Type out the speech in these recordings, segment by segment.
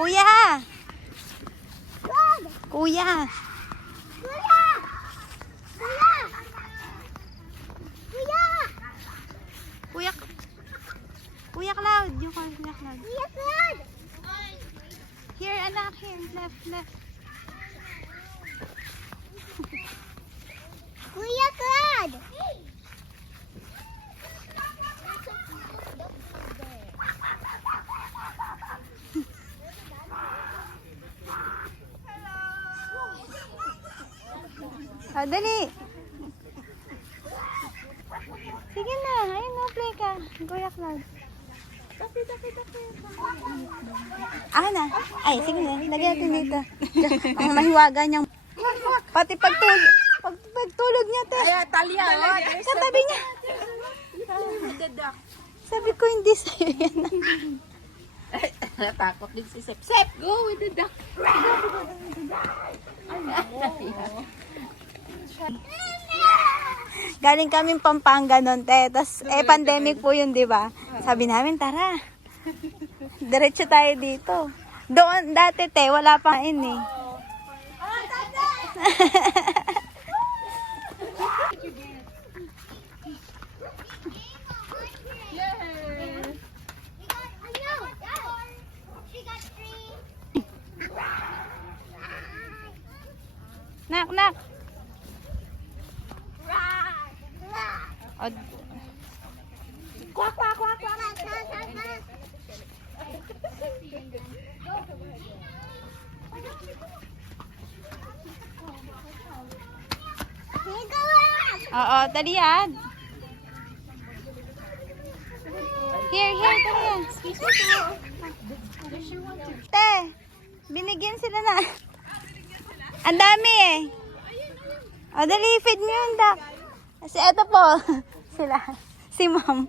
Kuya! Kuya! Kuya! Kuya! Kuya! Kuya! Kuya Cloud! Yung Kuya Cloud. Kuya Cloud! Here, anak. Here. Left, left. Kuya Cloud! Ah, dali. Sige na. Ayun na, play ka. Kuya Cloud. Ah, na. Ay, sige na. Lagyan natin dito. Ang mahiwaga niyang... Pati pagtulog niya, te. Ay, Talia. Sa tabi niya. Sabi ko, hindi sa'yo yan. Natakot din si Sep. Sep, go with the duck. Galing kaming Pampanga nun, te. Tapos, pandemic po yun, di ba? Sabi namin, tara. Diretso tayo dito. Doon, dati, te, wala pang eh. Nak, nak. Quack, quack, quack, quack. Oo, dali yan. Here, dali yan. Te, binigyan sila na. Ang dami eh. O, dali, feed mo yung duck. Kasi eto po, sila. Si ma'am.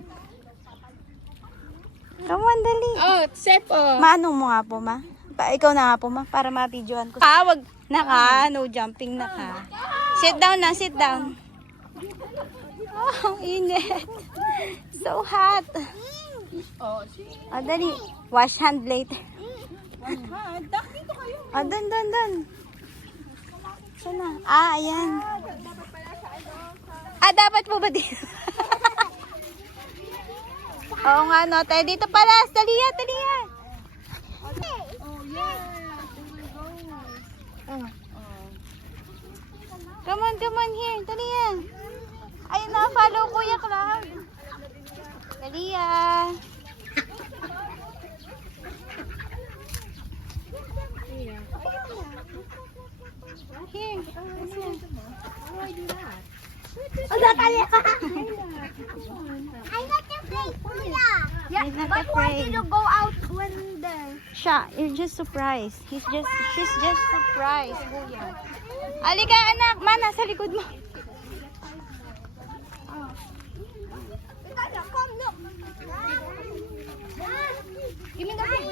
Come on, dali. Oh, Sep, oh. Maano mo nga po, ma? Ikaw na nga po, ma, para ma-videohan ko. Wag na ka. No jumping na ka. Sit down na, sit down. Oh, init. So hot. Oh, Dali. Wash hand later. duck dito kayo. Dun. Sana? Ayan. Dapat po ba dito? Oo nga, no. Tayo dito pala. Dali yan. Oh, yeah. Come on, here. Dali yan. Ayun na, follow Kuya Cloud. Dali yan. Here. I got the plate, Kuya. Yeah, but why did you go out when the... You're just surprised. She's just surprised, Kuya. Alika, anak. Mana, sa likod mo. Come, look. Give me the plate.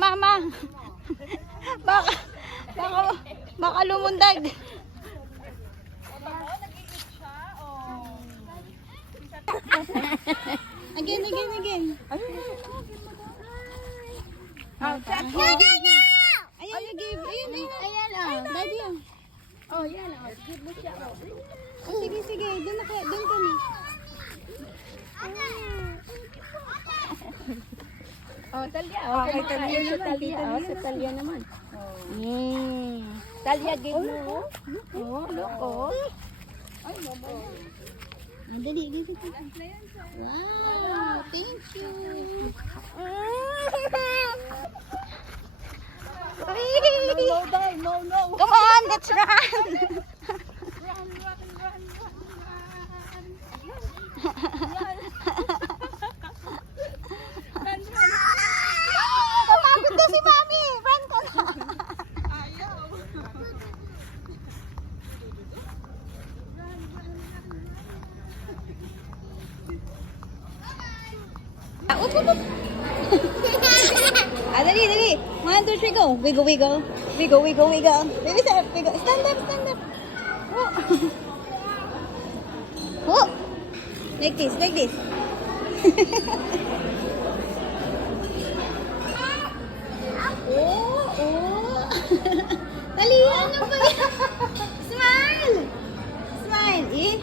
Mama. Baka lumundag. Again. Ayan, nag-give. Ayan. Daddy. Oh, yan. Oh, give mo siya. Sige. Doon ka na. Oh, Talia. Oh, kay Talia naman. Sa Talia naman. Talia, give mo. Oh, look, oh. Ay, mama. Dali. Wow, thank you. No. Come on, let's run. Papagod na si Mami. Run ko na. Dali. 1, 2, 3, go. Wiggle. Baby step, wiggle. Stand up. Whoa. Like this. Dali, ano ba yan? Smile! Smile, eh.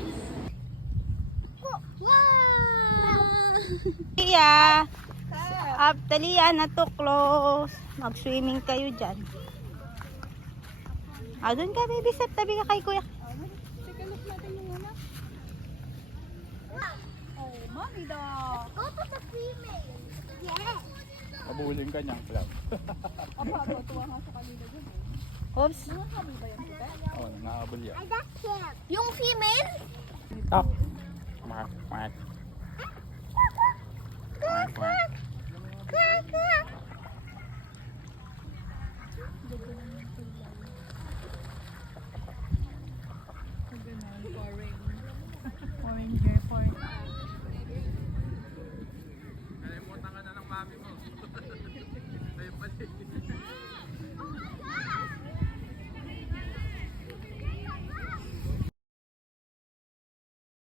Talia! Talia, natuklos. Mag-swimming kayo dyan. Doon ka, baby step. Tabi ka kay kuya. Go to the female. Yes. Mabuling ka niyang club. Oops. Oo, nangahabol yan. I got him. Yung female? Top. Quack, quack. Quack, quack. Quack, quack.